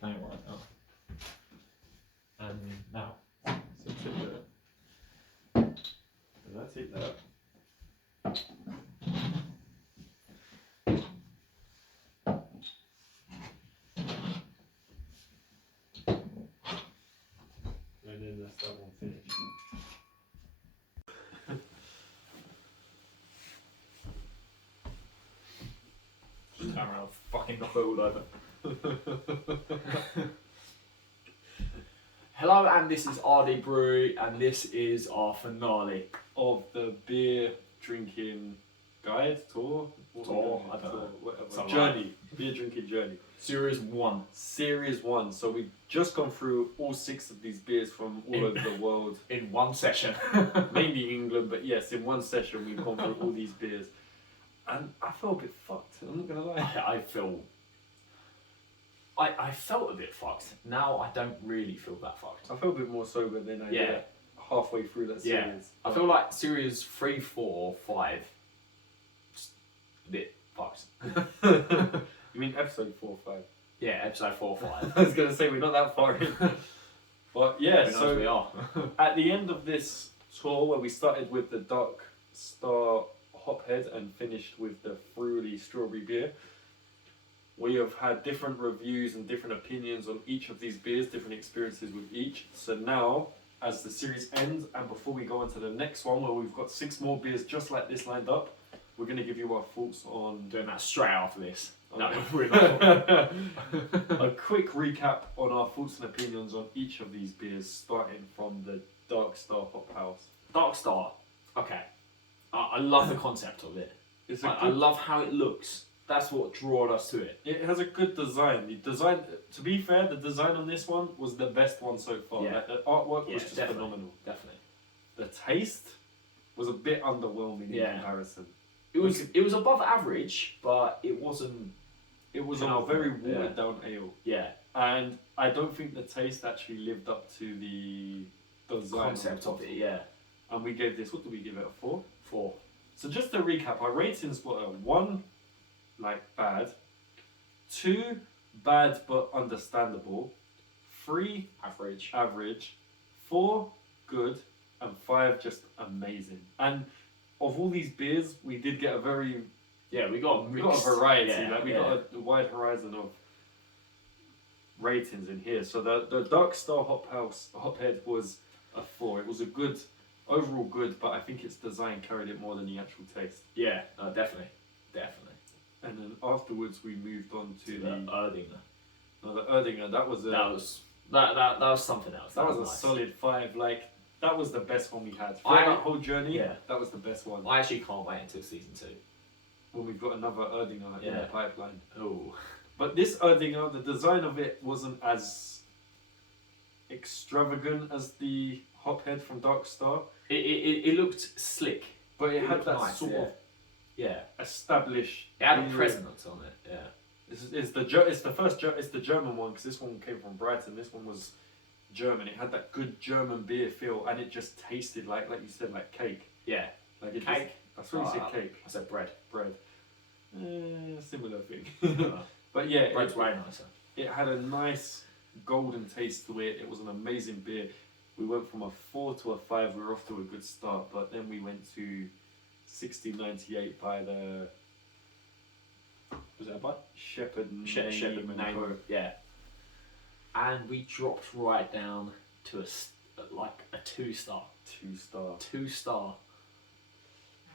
playing right now. And now. So tip that. And that's it there. And then that's that one finished. Just turn around, fucking knock it all over. Hello, and this is RD Brewery, and this is our finale Of the beer drinking guide, tour? Tour, I don't know. Whatever. Something Journey. Beer drinking journey. Series 1. Series 1. So we've just gone through all 6 of these beers from all over the world. In one session. Mainly England, but yes, in one session we've gone through all these beers. And I felt a bit fucked, I'm not gonna lie. I felt a bit fucked. Now I don't really feel that fucked. I felt a bit more sober than I did halfway through that series. Yeah. I feel like series 3, 4, 5, just a bit fucked. You mean episode 4 or 5? Yeah, episode 4, 5. I was gonna say we're not that far in. But yeah, Who knows so we are. at the end of this tour where we started with the Dark Star Hophead and finished with the Brewery Strawberry Beer, we have had different reviews and different opinions on each of these beers, different experiences with each. So now, as the series ends and before we go on to the next one where we've got 6 more beers just like this lined up, we're going to give you our thoughts on... Doing that straight after this. No, Okay. we're not. A quick recap on our thoughts and opinions on each of these beers, starting from the Dark Star Hop House. Dark Star. Okay. I love the concept of it. It's I love how it looks. That's what drew us to it. It has a good design. The design, to be fair, the design on this one was the best one so far. Yeah. Like, the artwork was just definitely, phenomenal. Definitely. The taste was a bit underwhelming in comparison. It was above average, but it wasn't. It was Kind a of, very watered down ale. Yeah. And I don't think the taste actually lived up to the design Concept of it. Yeah. And we gave this, what did we give it, a 4? 4. So just to recap, our ratings were 1, like bad, 2, bad but understandable, 3, average, 4, good, and 5, just amazing. And of all these beers, we did get a very... Yeah, we got a variety, yeah, we got a wide horizon of ratings in here. So the Dark Star Hophead was a 4. It was a good, overall good, but I think its design carried it more than the actual taste. Yeah, definitely. And then afterwards we moved on to the Erdinger. No, the Erdinger, that was something else. That was a nice. solid 5. Like, that was the best one we had. For I- that whole journey, yeah. that was the best one. I actually can't wait until season 2. When we've got another Erdinger in the pipeline. Oh. But this Erdinger, the design of it wasn't as extravagant as the Hophead from Dark Star. It looked slick. But it had looked that nice, sort of Yeah. established... It had a presence on it, yeah. It's the German one, because this one came from Brighton. This one was German. It had that good German beer feel, and it just tasted like you said, like cake. Yeah. Like it Cake? That's what you said, cake. I said bread. Bread. Similar thing. Uh, But yeah, Bread's way nicer. it had a nice golden taste to it. It was an amazing beer. We went from a 4 to a 5. We were off to a good start, but then we went to 1698 by the... Was that by? Shepherd Shepherd and Co. Yeah. And we dropped right down to a 2-star. 2-star. 2-star.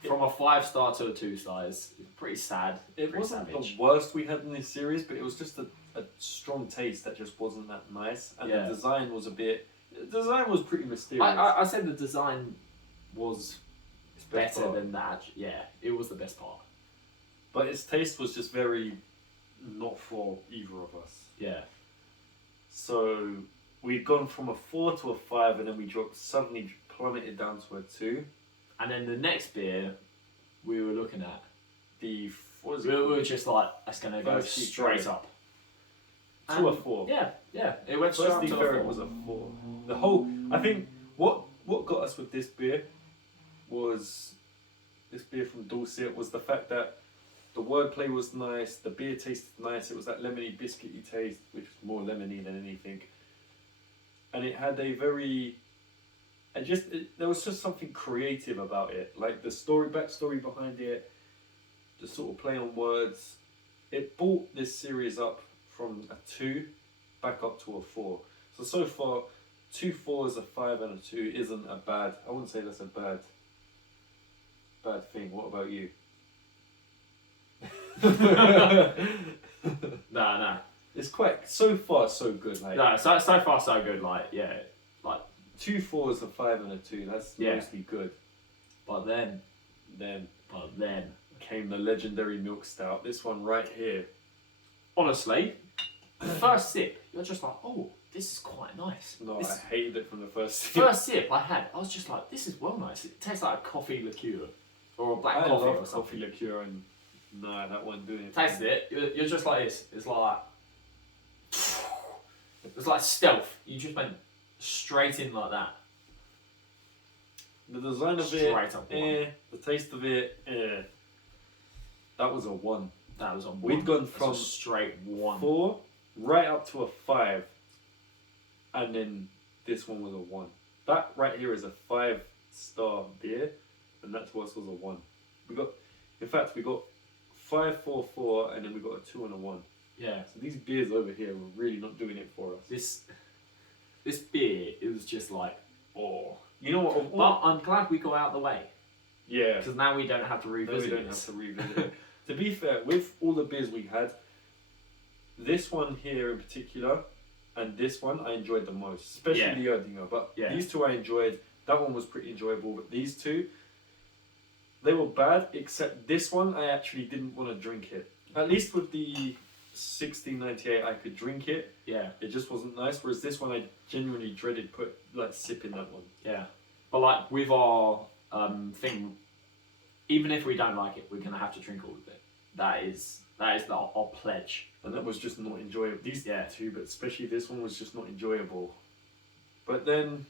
From a 5-star to a 2-star is pretty sad. It pretty wasn't savage. the worst we had in this series, but it was just a strong taste that just wasn't that nice. And the design was the design was pretty mysterious. I said the design was best better part. than that. Yeah, it was the best part. But its taste was just very not for either of us. Yeah. So we'd gone from a 4 to a 5, and then we suddenly plummeted down to a 2. And then the next beer we were looking at, We were just like, that's going to go First Deep straight Ferret. up. To a 4. Yeah, it went straight First up Deep to a Ferret 4. was a 4. I think what got us with this beer was, this beer from Dorset, was the fact that The wordplay was nice. The beer tasted nice. It was that lemony biscuity taste, which was more lemony than anything. And it had a very, there was just something creative about it. Like the backstory behind it, the sort of play on words. It brought this series up from a 2 back up to a 4. So far, 2 4s, a 5 and a 2 isn't a bad, I wouldn't say that's a bad thing. What about you? No. It's quite, so far so good. Like, No, so far so good. Like, yeah, like 2 4s, a 5 and a 2. That's mostly good. But then came the legendary milk stout. This one right here. Honestly, the first sip, you're just like, oh, this is quite nice. No, this I hated it from the first sip. first sip I had, I was just like, this is well nice. It tastes like a coffee liqueur or a black I coffee love or something. coffee liqueur, and nah, that one doing it. Tasted it, you're just like this. It's like stealth. You just went straight in like that. The design of Straight up it, the taste of it, that was a 1. That was on. We'd gone That's from a straight 1. 4 right up to a 5, and then this one was a 1. That right here is a 5-star beer, and that to us was a 1. We got 5, 4, 4, and then we got a 2 and a 1. Yeah. So these beers over here were really not doing it for us. This beer, it was just like, oh. You know what? But I'm glad we got out of the way Yeah. because now we don't have to revisit. We don't have to revisit it. To be fair, with all the beers we had, this one here in particular, and this one I enjoyed the most, especially the Erdinger. But these two I enjoyed. That one was pretty enjoyable. But these two, they were bad. Except this one, I actually didn't want to drink it. At least with the 1698, I could drink it. Yeah. It just wasn't nice. Whereas this one, I genuinely dreaded sipping that one. Yeah. But like with our thing, even if we don't like it, we're gonna have to drink all of it. That is our pledge. And that was just not enjoyable. These two, but especially this one, was just not enjoyable. But then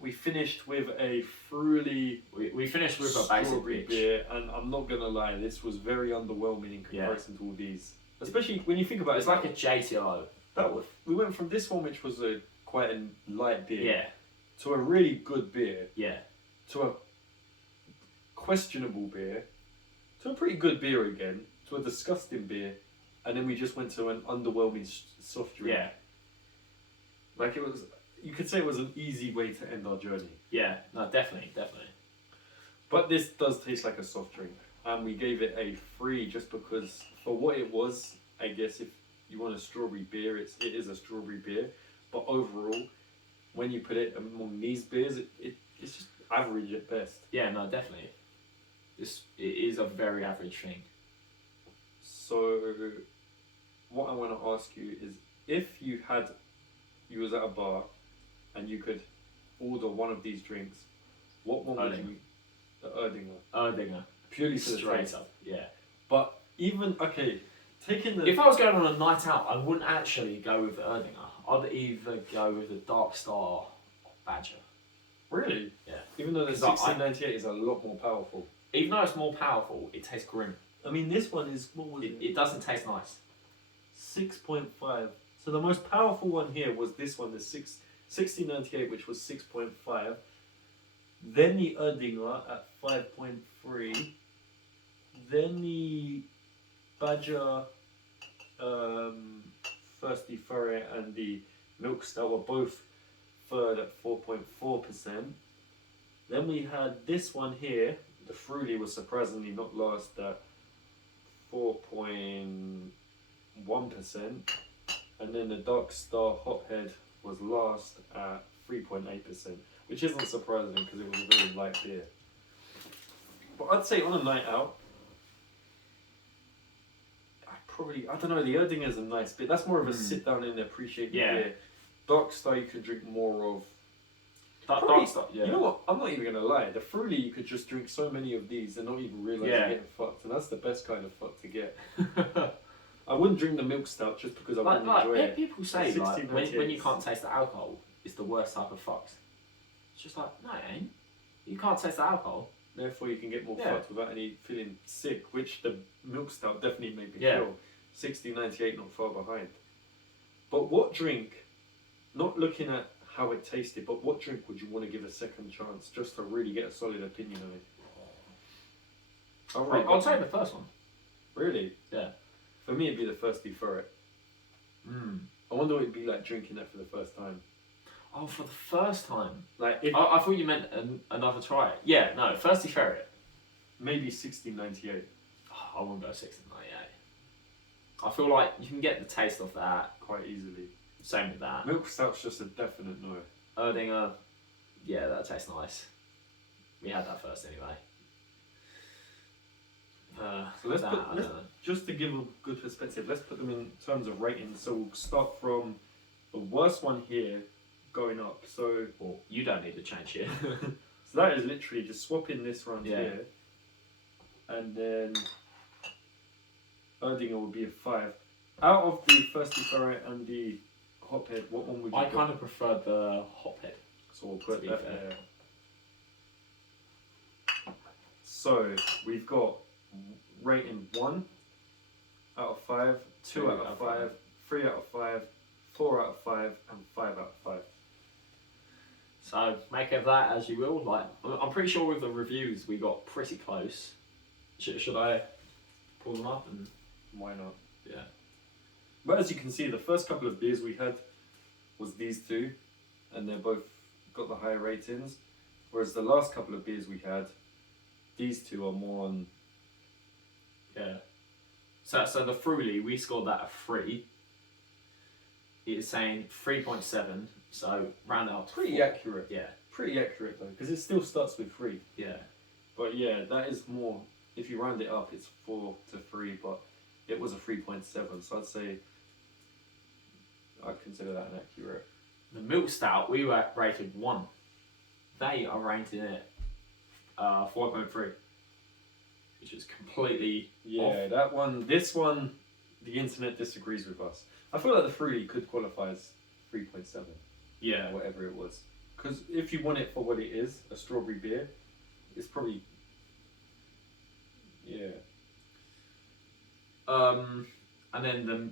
we finished with a fruity. We finished with a basic beer, and I'm not gonna lie, this was very underwhelming in comparison to all these. Especially when you think about it, it's like a JTO. We went from this one, which was quite a light beer, Yeah. to a really good beer, Yeah. to a questionable beer, to a pretty good beer again, to a disgusting beer, and then we just went to an underwhelming soft drink. Yeah. Like it was, you could say it was an easy way to end our journey. Yeah. No, definitely. But this does taste like a soft drink, and we gave it a 3 just because for what it was. I guess if you want a strawberry beer, it is a strawberry beer. But overall, when you put it among these beers, it's just average at best. Yeah. No, definitely. It is a very average thing. So, what I want to ask you is, if you was at a bar, and you could order one of these drinks, what one would you? The Erdinger. Purely for the Straight taste. up. Yeah. But even taking the. If I was going on a night out, I wouldn't actually go with the Erdinger. I'd either go with the Dark Star or Badger. Really? Yeah. Even though the 1698 is a lot more powerful. Even though it's more powerful, it tastes grim. I mean, this one is, what was it? It doesn't taste nice. 6.5. So the most powerful one here was this one, the 1698, which was 6.5. Then the Erdinger at 5.3. Then the Badger, Thirsty Furry, and the Milk Stout were both third at 4.4%. Then we had this one here. The Fruity was surprisingly not last at 4.1%. And then the Dark Star Hothead was last at 3.8%, which isn't surprising because it was a very light beer. But I'd say on a night out, I don't know, the Erdinger is a nice beer. That's more of a sit down and appreciate the beer. Dark Star you can drink more of. Dark Star, yeah. You know what? I'm not even going to lie. The Fruity, you could just drink so many of these and not even realise you're getting fucked. And that's the best kind of fuck to get. I wouldn't drink the Milk Stout just because I wouldn't enjoy it. People say when you can't taste the alcohol, it's the worst type of fucks. It's just like, no it ain't. You can't taste the alcohol. Therefore, you can get more Yeah. fucked without any feeling sick, which the milk stout definitely made me Yeah. feel. 16.98, not far behind. But what drink, not looking at how it tasted, but what drink would you want to give a second chance just to really get a solid opinion on it? I'll take the first one. Really? Yeah. For me, it'd be the Thirsty Ferret. Mm. I wonder what it'd be like drinking that for the first time. Oh, for the first time. Like, if I thought you meant another try. Yeah, no, Thirsty Ferret. maybe 16.98. Oh, I wouldn't go 16.98. I feel like you can get the taste of that. Quite easily. Same with that. Milk stout's just a definite no. Erdinger, yeah, that tastes nice. We had that first anyway. So let's that, put, I let's, don't know. just to give a good perspective, let's put them in terms of rating. So we'll start from the worst one here, going up. So Well, you don't need to change here. so that is literally just swapping this round Yeah. here, and then Erdinger would be a 5. Out of the Thirsty Ferret and the Hophead, what one would you I put? kind of prefer the hophead. So we'll put to be that fair. there. So we've got rating 1 out of 5, 2 out of 5, 3 out of 5, 4 out of 5, and 5 out of 5. So make of that as you will. Like, I'm pretty sure with the reviews we got pretty close. Should I pull them up and Why not? yeah? But as you can see, the first couple of beers we had was these two, and they both got the higher ratings. Whereas the last couple of beers we had, these two are more on. Yeah. So the Fruity, we scored that a 3. It is saying 3.7. So round it up. to Pretty 4. accurate. Yeah. Pretty accurate though, because it still starts with 3. Yeah. But yeah, that is more. If you round it up, it's 4 to 3, but it was a 3.7. So I'd say I'd consider that an accurate. The Milk Stout, we were rated 1. They are rating it 4.3. Which is completely Yeah, off. that one. This one, the internet disagrees with us. I feel like the Fruity could qualify as 3.7. Yeah. Whatever it was. Because if you want it for what it is, a strawberry beer, it's probably. Yeah. And then the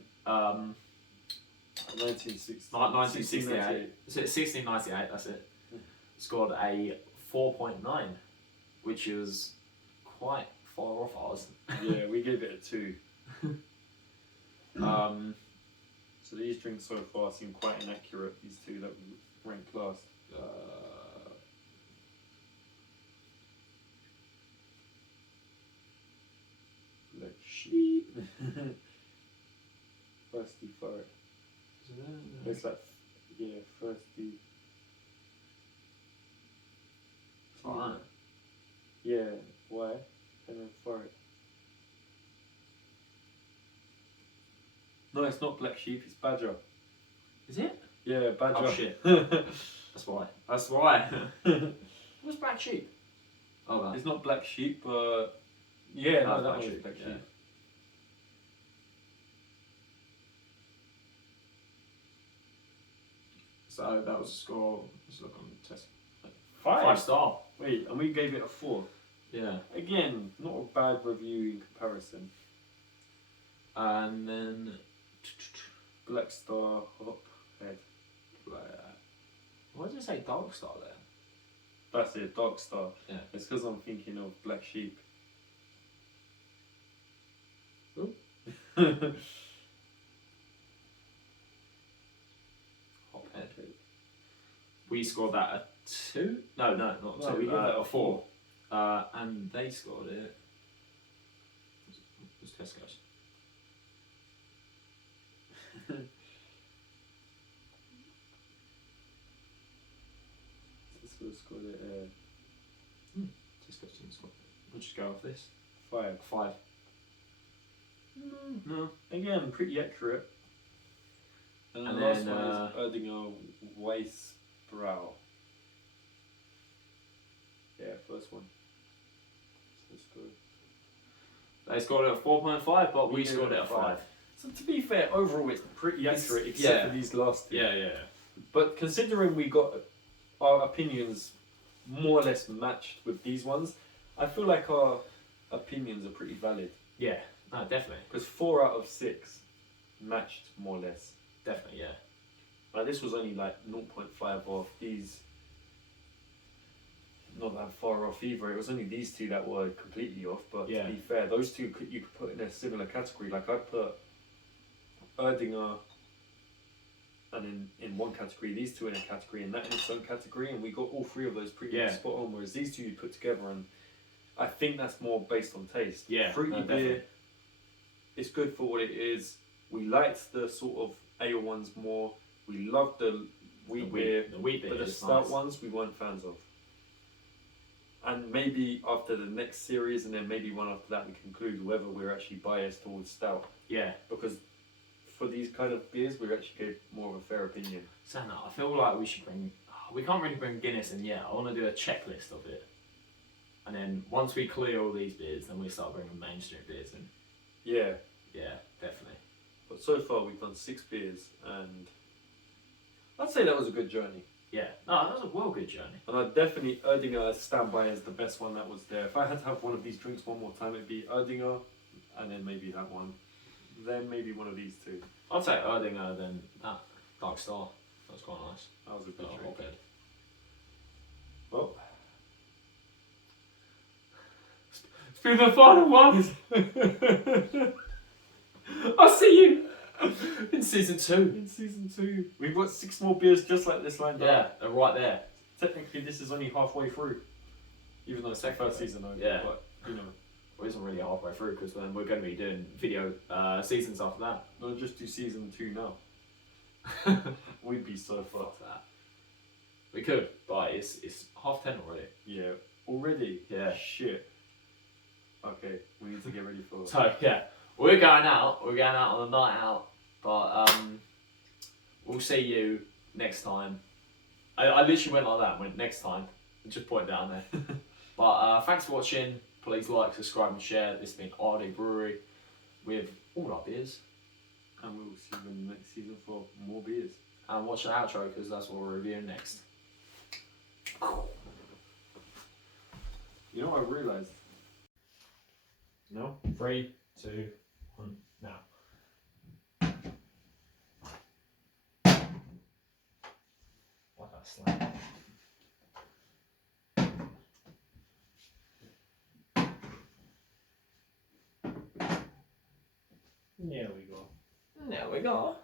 1960. 1968. So it's 1698, that's it. Scored a 4.9, which is quite far off ours. Yeah, we gave it a 2. Um, So these drinks so far seem quite inaccurate, these two that we ranked last. Black sheep. Thirsty Ferret. Looks like, yeah, thirsty. Fine. Yeah, why? And then Ferret. No, it's not Black Sheep, it's Badger. Is it? Yeah, Badger. Oh shit. That's why. That's why. What's Black Sheep? Oh, that. It's not Black Sheep, but yeah, no, Oh, that Black one is Sheep, Black yeah. Sheep. So that was a score. Let's look on the test. 5. 5 star. Wait, and we gave it a 4. Yeah. Again, not a bad review in comparison. And then. Black Star Hop Head. Why did it say Dark Star there? That's it, Dark Star. Yeah. It's because I'm thinking of Black Sheep. Ooh. Hophead. We scored that a 2? No, not No, 2. we gave that A a 4. And they scored it. What's Tesco's? This was scored at Tesco's didn't score. We'll just go off this. 5. 5. No. Again, pretty accurate. And the And last then, one is Erdinger Weissbrau. Yeah, first one. So it's good. They scored it at 4.5, but we gave scored it at 5. So to be fair, overall it's pretty It's- accurate except yeah. for these last two. Yeah. But considering we got our opinions more or less matched with these ones, I feel like our opinions are pretty valid Yeah, no, definitely, because 4 out of 6 matched more or less. definitely, yeah. Like this was only like 0.5 off. These not that far off either. It was only these two that were completely off. But Yeah. to be fair, those two you could put in a similar category. Like I put Erdinger and in one category, these two in a category, and that in its own category, and we got all 3 of those pretty spot on. Whereas these two you put together, and I think that's more based on taste. Yeah, Fruity no, beer, definitely. it's good for what it is. We liked the sort of ale ones more. We loved the wheat beer, The wheat beer but the is stout nice. ones we weren't fans of. And maybe after the next series, and then maybe one after that, we conclude whether we're actually biased towards stout. Yeah. Because for these kind of beers, we actually gave more of a fair opinion. So no, I feel like we should bring. We can't really bring Guinness in yet. I want to do a checklist of it, and then once we clear all these beers, then we start bringing mainstream beers in. Yeah. Yeah, definitely. But so far, we've done 6 beers, and I'd say that was a good journey. Yeah, no, that was a well good journey. And I'd definitely Erdinger stand by as the best one that was there. If I had to have one of these drinks one more time, it'd be Erdinger, and then maybe that one, then maybe one of these two. I'd say Erdinger then that Dark Star. That was quite nice. That was a good drink. Hotbed. Well, it's been the final one. I'll see you in season 2. in season 2, we've got 6 more beers just like this lined Yeah, up. they're right there. Technically, this is only halfway through, even though it's the first season only. Yeah. But you know, Well, it isn't really halfway through because then we're going to be doing video seasons after that. we'll just do season 2 now. We'd be so fucked. Fuck that. We could, but it's 10:30 already. Yeah, already. Yeah. Shit. Okay, we need to get ready for. So yeah, we're going out. We're going out on a night out, but we'll see you next time. I literally went like that. Went next time. Just point down there. But thanks for watching. Please like, subscribe, and share. This has been RD Brewery with all our beers. And we will see you in the next season for more beers. And watch the outro because that's what we're reviewing next. You know what I realised? No? 3, 2, 1, now. Like a slam. There we go. There we go.